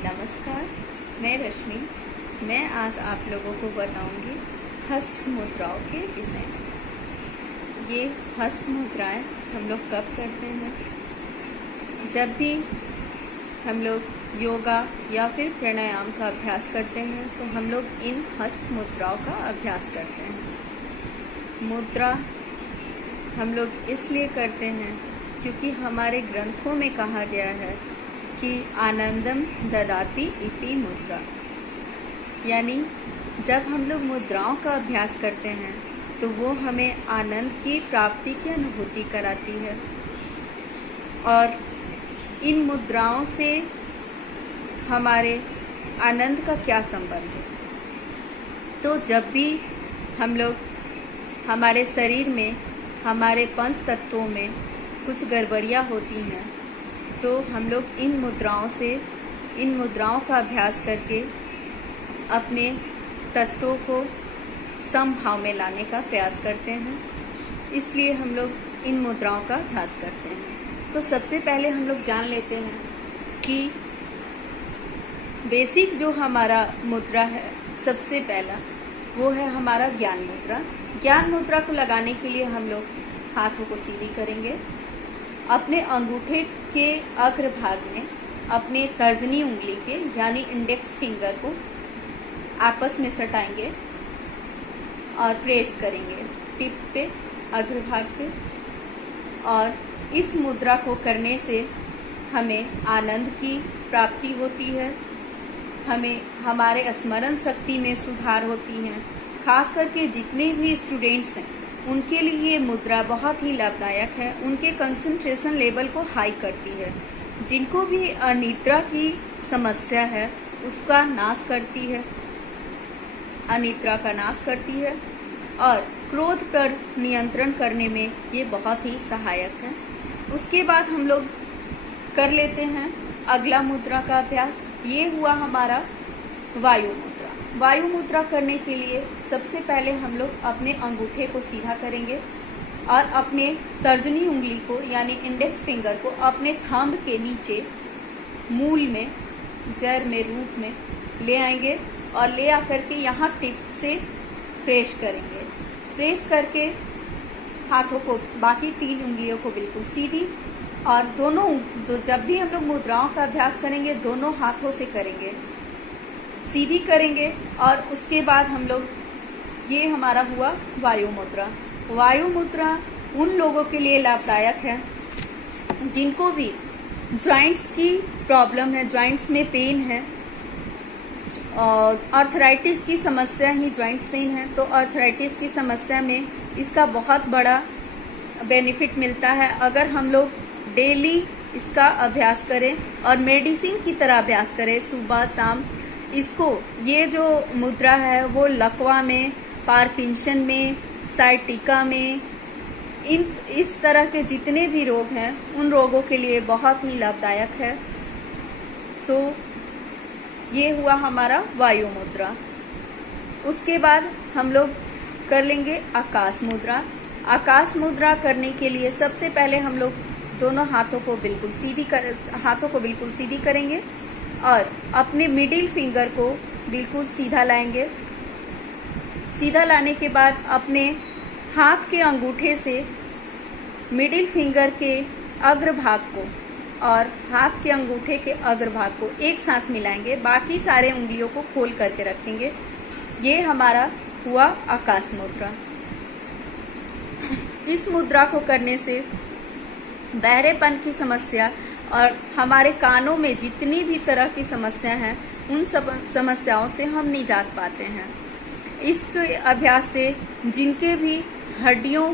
नमस्कार, मैं रश्मि। मैं आज आप लोगों को बताऊंगी हस्त मुद्राओं के विषय में। ये हस्त मुद्राएं हम लोग कब करते हैं? जब भी हम लोग योगा या फिर प्राणायाम का अभ्यास करते हैं तो हम लोग इन हस्त मुद्राओं का अभ्यास करते हैं। मुद्रा हम लोग इसलिए करते हैं क्योंकि हमारे ग्रंथों में कहा गया है कि आनंदम ददाति इति मुद्रा, यानी जब हम लोग मुद्राओं का अभ्यास करते हैं तो वो हमें आनंद की प्राप्ति की अनुभूति कराती है। और इन मुद्राओं से हमारे आनंद का क्या संबंध है? तो जब भी हम लोग हमारे शरीर में, हमारे पंच तत्वों में कुछ गड़बड़ियाँ होती हैं तो हम लोग इन मुद्राओं का अभ्यास करके अपने तत्वों को समभाव में लाने का प्रयास करते हैं। इसलिए हम लोग इन मुद्राओं का अभ्यास करते हैं। तो सबसे पहले हम लोग जान लेते हैं कि बेसिक जो हमारा मुद्रा है, सबसे पहला वो है हमारा ज्ञान मुद्रा। ज्ञान मुद्रा को लगाने के लिए हम लोग हाथों को सीधी करेंगे, अपने अंगूठे के अग्रभाग में अपने तर्जनी उंगली के यानी इंडेक्स फिंगर को आपस में सटाएंगे और प्रेस करेंगे टिप पे, अग्रभाग पे। और इस मुद्रा को करने से हमें आनंद की प्राप्ति होती है, हमें हमारे स्मरण शक्ति में सुधार होती है। खास करके जितने भी स्टूडेंट्स हैं उनके लिए ये मुद्रा बहुत ही लाभदायक है। उनके कंसंट्रेशन लेवल को हाई करती है। जिनको भी अनिद्रा की समस्या है उसका नाश करती है, अनिद्रा का नाश करती है। और क्रोध पर नियंत्रण करने में ये बहुत ही सहायक है। उसके बाद हम लोग कर लेते हैं अगला मुद्रा का अभ्यास। ये हुआ हमारा वायु मुद्रा। वायु मुद्रा करने के लिए सबसे पहले हम लोग अपने अंगूठे को सीधा करेंगे और अपने तर्जनी उंगली को यानी इंडेक्स फिंगर को अपने थंब के नीचे मूल में, जड़ में, रूट में ले आएंगे और ले आकर के यहाँ टिप से प्रेस करेंगे। प्रेस करके हाथों को, बाकी 3 उंगलियों को बिल्कुल सीधी, और जब भी हम लोग मुद्राओं का अभ्यास करेंगे दोनों हाथों से करेंगे, सीधी करेंगे। और उसके बाद हम लोग, ये हमारा हुआ वायु मुद्रा। वायु मुद्रा उन लोगों के लिए लाभदायक है जिनको भी जॉइंट्स की प्रॉब्लम है, जॉइंट्स में पेन है, और आर्थराइटिस की समस्या ही जॉइंट्स पेन है। तो आर्थराइटिस की समस्या में इसका बहुत बड़ा बेनिफिट मिलता है अगर हम लोग डेली इसका अभ्यास करें और मेडिसिन की तरह अभ्यास करें सुबह शाम। इसको, ये जो मुद्रा है वो लकवा में, पार्किंसन में, साइटिका में, इस तरह के जितने भी रोग हैं उन रोगों के लिए बहुत ही लाभदायक है। तो ये हुआ हमारा वायु मुद्रा। उसके बाद हम लोग कर लेंगे आकाश मुद्रा। आकाश मुद्रा करने के लिए सबसे पहले हम लोग दोनों हाथों को बिल्कुल सीधी करेंगे और अपने मिडिल फिंगर को बिल्कुल सीधा लाएंगे। सीधा लाने के बाद अपने हाथ के अंगूठे से मिडिल फिंगर के अग्रभाग को और हाथ के अंगूठे के अग्रभाग को एक साथ मिलाएंगे, बाकी सारे उंगलियों को खोल करके रखेंगे। ये हमारा हुआ आकाश मुद्रा। इस मुद्रा को करने से बहरेपन की समस्या और हमारे कानों में जितनी भी तरह की समस्या हैं उन सब समस्याओं से हम निजात पाते हैं। इस अभ्यास से जिनके भी हड्डियों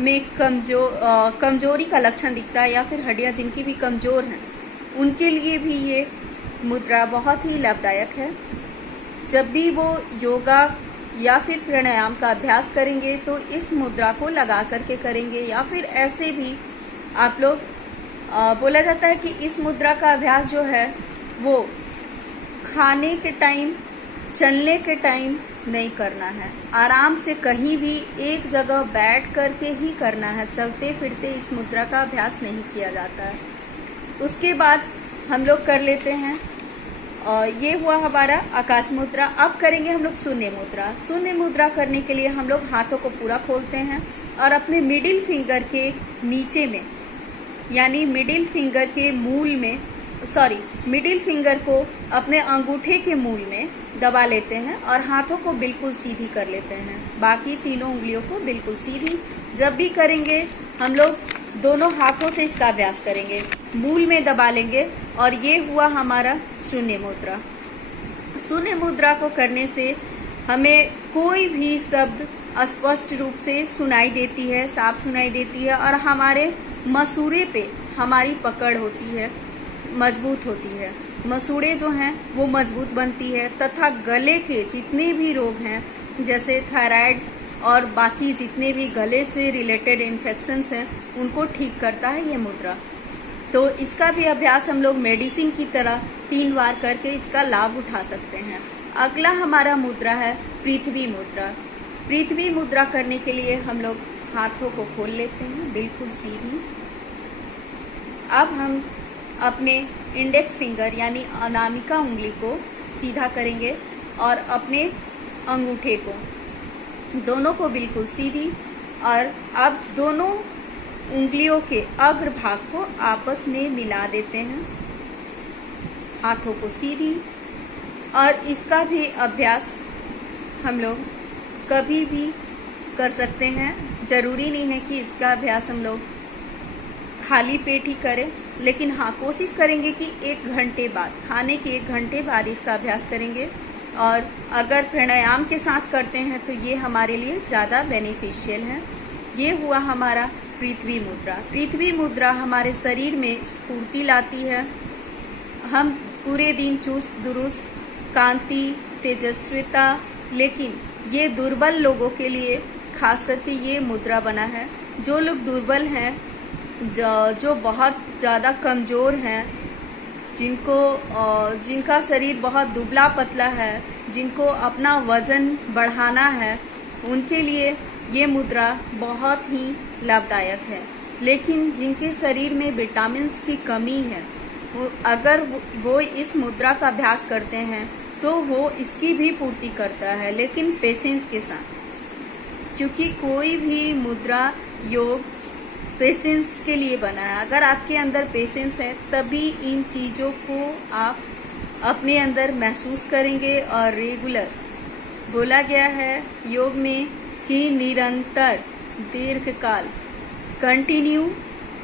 में कमजोरी का लक्षण दिखता है या फिर हड्डियां जिनकी भी कमजोर हैं उनके लिए भी ये मुद्रा बहुत ही लाभदायक है। जब भी वो योगा या फिर प्राणायाम का अभ्यास करेंगे तो इस मुद्रा को लगा करके करेंगे, या फिर ऐसे भी आप लोग, बोला जाता है कि इस मुद्रा का अभ्यास जो है वो खाने के टाइम, चलने के टाइम नहीं करना है। आराम से कहीं भी एक जगह बैठ करके ही करना है। चलते फिरते इस मुद्रा का अभ्यास नहीं किया जाता है। उसके बाद हम लोग कर लेते हैं ये हुआ हमारा आकाश मुद्रा। अब करेंगे हम लोग शून्य मुद्रा। शून्य मुद्रा करने के लिए हम लोग हाथों को पूरा खोलते हैं और अपने मिडिल फिंगर के नीचे में, यानी मिडिल फिंगर के मूल में, मिडिल फिंगर को अपने अंगूठे के मूल में दबा लेते हैं और हाथों को बिल्कुल सीधी कर लेते हैं। बाकी तीनों उंगलियों को बिल्कुल सीधी। जब भी करेंगे हम लोग दोनों हाथों से इसका अभ्यास करेंगे, मूल में दबा लेंगे और ये हुआ हमारा शून्य मुद्रा। शून्य मुद्रा को करने से हमें कोई भी शब्द स्पष्ट रूप से सुनाई देती है, साफ सुनाई देती है और हमारे मसूड़े पे हमारी पकड़ होती है, मजबूत होती है। मसूड़े जो हैं वो मजबूत बनती है तथा गले के जितने भी रोग हैं जैसे थायराइड और बाकी जितने भी गले से रिलेटेड इन्फेक्शंस हैं उनको ठीक करता है ये मुद्रा। तो इसका भी अभ्यास हम लोग मेडिसिन की तरह 3 बार करके इसका लाभ उठा सकते हैं। अगला हमारा मुद्रा है पृथ्वी मुद्रा। पृथ्वी मुद्रा करने के लिए हम लोग हाथों को खोल लेते हैं बिल्कुल सीधी। अब हम अपने इंडेक्स फिंगर यानी अनामिका उंगली को सीधा करेंगे और अपने अंगूठे को, दोनों को बिल्कुल सीधी, और अब दोनों उंगलियों के अग्र भाग को आपस में मिला देते हैं, हाथों को सीधी। और इसका भी अभ्यास हम लोग कभी भी कर सकते हैं। जरूरी नहीं है कि इसका अभ्यास हम लोग खाली पेट ही करें, लेकिन हाँ कोशिश करेंगे कि 1 घंटे बाद, खाने के 1 घंटे बाद इसका अभ्यास करेंगे। और अगर प्राणायाम के साथ करते हैं तो ये हमारे लिए ज़्यादा बेनिफिशियल है। ये हुआ हमारा पृथ्वी मुद्रा। पृथ्वी मुद्रा हमारे शरीर में स्फूर्ति लाती है। हम पूरे दिन चुस्त दुरुस्त, कांति, तेजस्विता, लेकिन ये दुर्बल लोगों के लिए खास करके ये मुद्रा बना है। जो लोग दुर्बल हैं, जो बहुत ज़्यादा कमज़ोर हैं, जिनका शरीर बहुत दुबला पतला है, जिनको अपना वजन बढ़ाना है, उनके लिए ये मुद्रा बहुत ही लाभदायक है। लेकिन जिनके शरीर में विटामिन्स की कमी है, अगर वो इस मुद्रा का अभ्यास करते हैं तो वो इसकी भी पूर्ति करता है, लेकिन पेशेंस के साथ। क्योंकि कोई भी मुद्रा योग पेशेंस के लिए बना है। अगर आपके अंदर पेशेंस है तभी इन चीज़ों को आप अपने अंदर महसूस करेंगे। और रेगुलर बोला गया है योग में कि निरंतर, दीर्घकाल, कंटिन्यू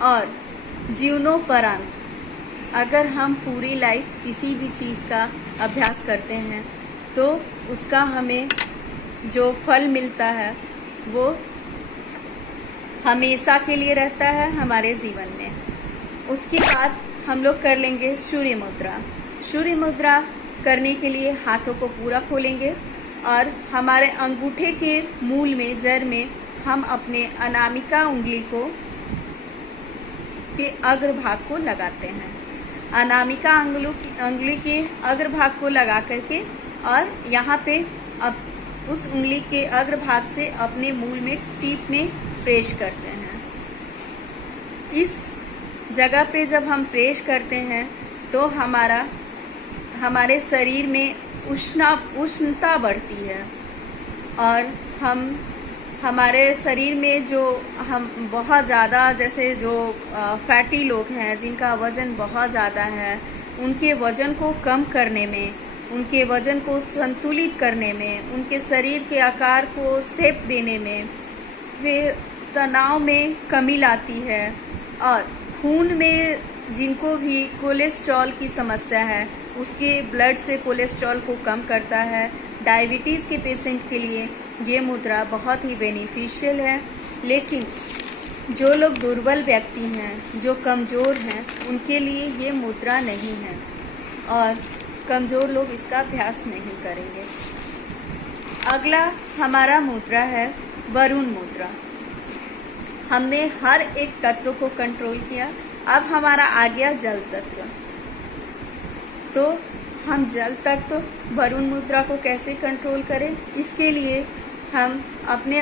और जीवनोपरांत, अगर हम पूरी लाइफ किसी भी चीज़ का अभ्यास करते हैं तो उसका हमें जो फल मिलता है वो हमेशा के लिए रहता है हमारे जीवन में। उसके बाद हम लोग कर लेंगे सूर्य मुद्रा। सूर्य मुद्रा करने के लिए हाथों को पूरा खोलेंगे और हमारे अंगूठे के मूल में, जड़ में, हम अपने अनामिका उंगली के अग्रभाग को लगाते हैं। अनामिका उंगली के अग्रभाग को लगा करके और यहाँ पे अब उस उंगली के अग्रभाग से अपने मूल में, टीप में प्रेस करते हैं। इस जगह पे जब हम प्रेस करते हैं तो हमारे शरीर में उष्णता बढ़ती है और हमारे शरीर में जो हम बहुत ज़्यादा, जैसे जो फैटी लोग हैं जिनका वज़न बहुत ज़्यादा है, उनके वज़न को कम करने में, उनके वज़न को संतुलित करने में, उनके शरीर के आकार को शेप देने में, फिर तनाव में कमी लाती है। और खून में जिनको भी कोलेस्ट्रॉल की समस्या है उसके ब्लड से कोलेस्ट्रॉल को कम करता है। डायबिटीज़ के पेशेंट के लिए ये मुद्रा बहुत ही बेनिफिशियल है। लेकिन जो लोग दुर्बल व्यक्ति हैं, जो कमज़ोर हैं, उनके लिए ये मुद्रा नहीं है और कमज़ोर लोग इसका अभ्यास नहीं करेंगे। अगला हमारा मुद्रा है वरुण मुद्रा। हमने हर एक तत्व को कंट्रोल किया, अब हमारा आ गया जल तत्व। तो हम जल तत्व वरुण मुद्रा को कैसे कंट्रोल करें, इसके लिए हम अपने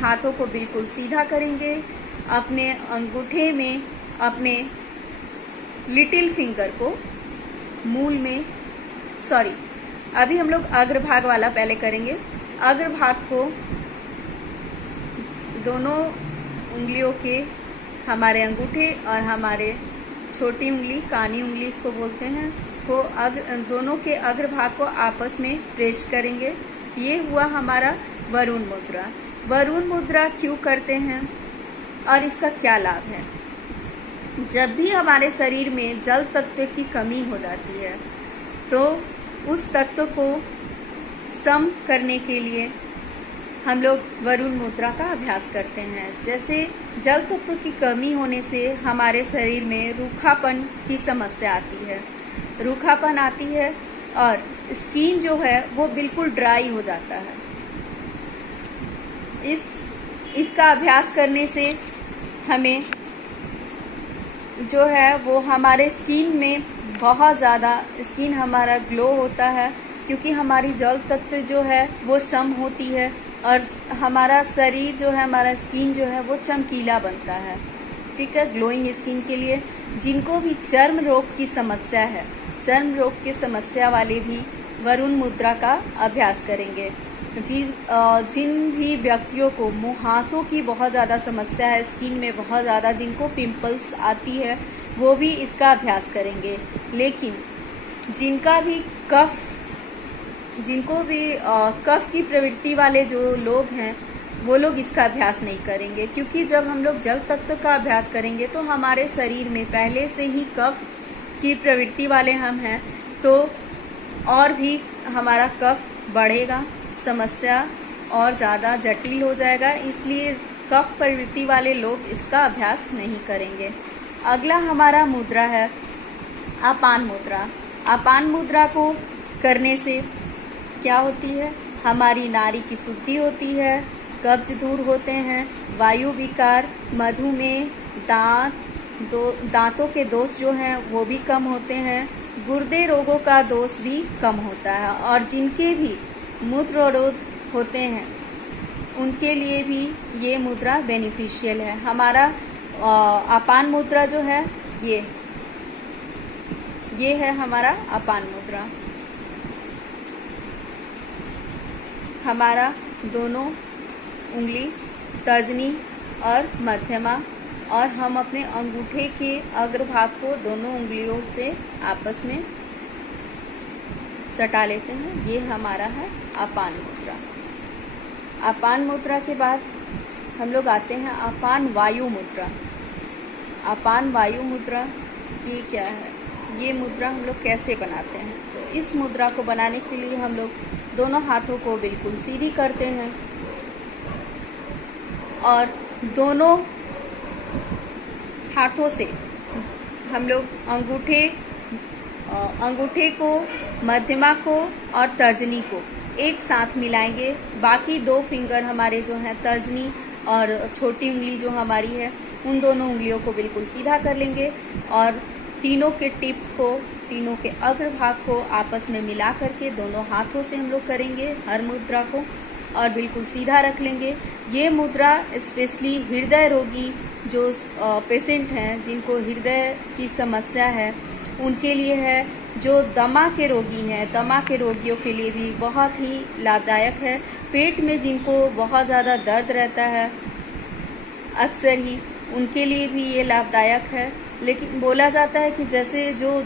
हाथों को बिल्कुल सीधा करेंगे। अपने अंगूठे में अपने लिटिल फिंगर को मूल में सॉरी, अभी हम लोग अग्रभाग वाला पहले करेंगे। अग्रभाग को दोनों उंगलियों के, हमारे अंगूठे और हमारे छोटी उंगली, कानी उंगली इसको बोलते हैं, को दोनों के अग्रभाग को आपस में प्रेस करेंगे। ये हुआ हमारा वरुण मुद्रा। वरुण मुद्रा क्यों करते हैं और इसका क्या लाभ है? जब भी हमारे शरीर में जल तत्व की कमी हो जाती है तो उस तत्व को सम करने के लिए हम लोग वरुण मुद्रा का अभ्यास करते हैं। जैसे जल तत्व की कमी होने से हमारे शरीर में रूखापन की समस्या आती है, रूखापन आती है और स्किन जो है वो बिल्कुल ड्राई हो जाता है। इसका अभ्यास करने से हमें जो है वो हमारे स्किन में बहुत ज़्यादा स्किन हमारा ग्लो होता है, क्योंकि हमारी जल तत्व जो है वो सम होती है और हमारा शरीर जो है, हमारा स्किन जो है वो चमकीला बनता है। ठीक है, ग्लोइंग स्किन के लिए जिनको भी चर्म रोग की समस्या है, चर्म रोग की समस्या वाले भी वरुण मुद्रा का अभ्यास करेंगे। जिन भी व्यक्तियों को मुहासों की बहुत ज़्यादा समस्या है, स्किन में बहुत ज़्यादा जिनको पिंपल्स आती है, वो भी इसका अभ्यास करेंगे। लेकिन जिनको भी कफ की प्रवृत्ति वाले जो लोग हैं वो लोग इसका अभ्यास नहीं करेंगे, क्योंकि जब हम लोग जल तत्व का अभ्यास करेंगे तो हमारे शरीर में पहले से ही कफ की प्रवृत्ति वाले हम हैं, तो और भी हमारा कफ बढ़ेगा, समस्या और ज़्यादा जटिल हो जाएगा। इसलिए कफ प्रवृत्ति वाले लोग इसका अभ्यास नहीं करेंगे। अगला हमारा मुद्रा है अपान मुद्रा। अपान मुद्रा को करने से क्या होती है? हमारी नाड़ी की शुद्धि होती है, कब्ज दूर होते हैं, वायु विकार, मधुमेह, दांतों के दोष जो हैं वो भी कम होते हैं, गुर्दे रोगों का दोष भी कम होता है, और जिनके भी मूत्ररोध होते हैं उनके लिए भी ये मुद्रा बेनिफिशियल है। हमारा अपान मुद्रा जो है ये है हमारा अपान मुद्रा। हमारा दोनों उंगली, तर्जनी और मध्यमा, और हम अपने अंगूठे के अग्रभाग को दोनों उंगलियों से आपस में सटा लेते हैं। ये हमारा है अपान मुद्रा। अपान मुद्रा के बाद हम लोग आते हैं अपान वायु मुद्रा। अपान वायु मुद्रा ये क्या है? ये मुद्रा हम लोग कैसे बनाते हैं? तो इस मुद्रा को बनाने के लिए हम लोग दोनों हाथों को बिल्कुल सीधी करते हैं और दोनों हाथों से हम लोग अंगूठे को, मध्यमा को और तर्जनी को एक साथ मिलाएंगे। बाकी दो फिंगर हमारे जो हैं, तर्जनी और छोटी उंगली जो हमारी है, उन दोनों उंगलियों को बिल्कुल सीधा कर लेंगे और तीनों के टिप को, तीनों के अग्रभाग को आपस में मिला करके दोनों हाथों से हम लोग करेंगे हर मुद्रा को और बिल्कुल सीधा रख लेंगे। ये मुद्रा स्पेशली हृदय रोगी जो पेशेंट हैं, जिनको हृदय की समस्या है, उनके लिए है। जो दमा के रोगी हैं, दमा के रोगियों के लिए भी बहुत ही लाभदायक है। पेट में जिनको बहुत ज़्यादा दर्द रहता है अक्सर ही, उनके लिए भी ये लाभदायक है। लेकिन बोला जाता है कि जैसे जो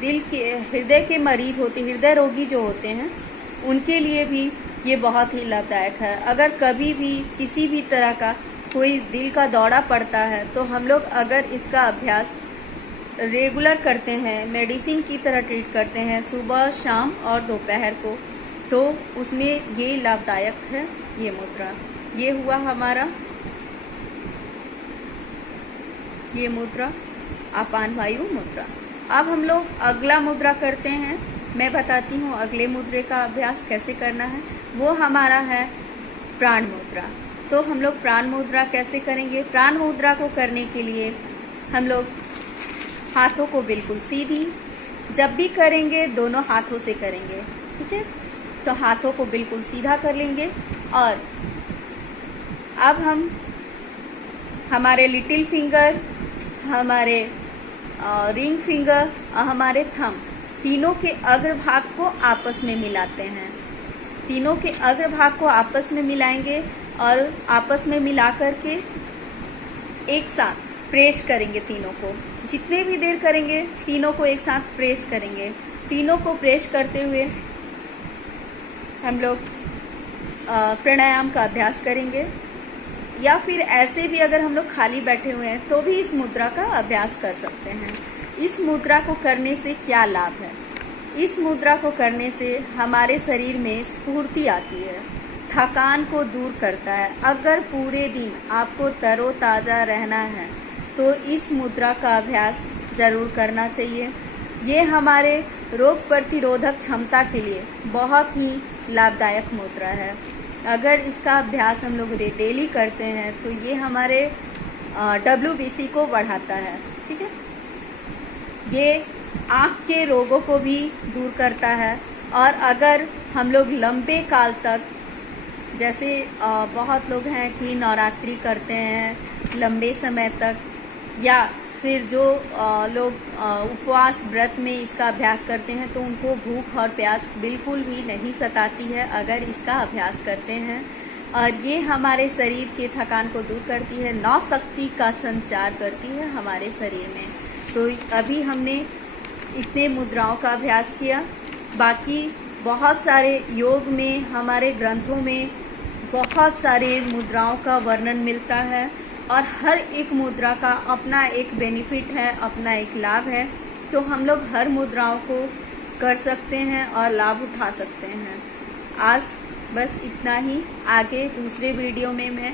हृदय के मरीज होते, हृदय रोगी जो होते हैं, उनके लिए भी ये बहुत ही लाभदायक है। अगर कभी भी किसी भी तरह का कोई दिल का दौरा पड़ता है तो हम लोग अगर इसका अभ्यास रेगुलर करते हैं, मेडिसिन की तरह ट्रीट करते हैं सुबह, शाम और दोपहर को, तो उसमें ये लाभदायक है ये मुद्रा। ये हुआ हमारा ये मुद्रा अपान वायु मुद्रा। अब हम लोग अगला मुद्रा करते हैं। मैं बताती हूँ अगले मुद्रे का अभ्यास कैसे करना है। वो हमारा है प्राण मुद्रा। तो हम लोग प्राण मुद्रा कैसे करेंगे? प्राण मुद्रा को करने के लिए हम लोग हाथों को बिल्कुल सीधी, जब भी करेंगे दोनों हाथों से करेंगे, ठीक है? तो हाथों को बिल्कुल सीधा कर लेंगे और अब हम हमारे लिटिल फिंगर, हमारे रिंग फिंगर और हमारे थंब, तीनों के अग्रभाग को आपस में मिलाते हैं। तीनों के अग्रभाग को आपस में मिलाएंगे और आपस में मिला करके एक साथ प्रेस करेंगे। तीनों को जितने भी देर करेंगे, तीनों को एक साथ प्रेस करेंगे। तीनों को प्रेस करते हुए हम लोग प्राणायाम का अभ्यास करेंगे, या फिर ऐसे भी अगर हम लोग खाली बैठे हुए हैं तो भी इस मुद्रा का अभ्यास कर सकते हैं। इस मुद्रा को करने से क्या लाभ है? इस मुद्रा को करने से हमारे शरीर में स्फूर्ति आती है, थकान को दूर करता है। अगर पूरे दिन आपको तरोताजा रहना है तो इस मुद्रा का अभ्यास जरूर करना चाहिए। ये हमारे रोग प्रतिरोधक क्षमता के लिए बहुत ही लाभदायक मुद्रा है। अगर इसका अभ्यास हम लोग डेली करते हैं तो ये हमारे WBC को बढ़ाता है। ठीक है, ये आँख के रोगों को भी दूर करता है। और अगर हम लोग लंबे काल तक, जैसे बहुत लोग हैं कि नवरात्रि करते हैं लंबे समय तक, या फिर जो लोग उपवास व्रत में इसका अभ्यास करते हैं तो उनको भूख और प्यास बिल्कुल भी नहीं सताती है अगर इसका अभ्यास करते हैं। और ये हमारे शरीर के थकान को दूर करती है, नौ शक्ति का संचार करती है हमारे शरीर में। तो अभी हमने इतने मुद्राओं का अभ्यास किया। बाकी बहुत सारे योग में, हमारे ग्रंथों में बहुत सारे मुद्राओं का वर्णन मिलता है और हर एक मुद्रा का अपना एक बेनिफिट है, अपना एक लाभ है। तो हम लोग हर मुद्राओं को कर सकते हैं और लाभ उठा सकते हैं। आज बस इतना ही। आगे दूसरे वीडियो में मैं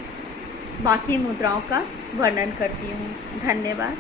बाकी मुद्राओं का वर्णन करती हूँ। धन्यवाद।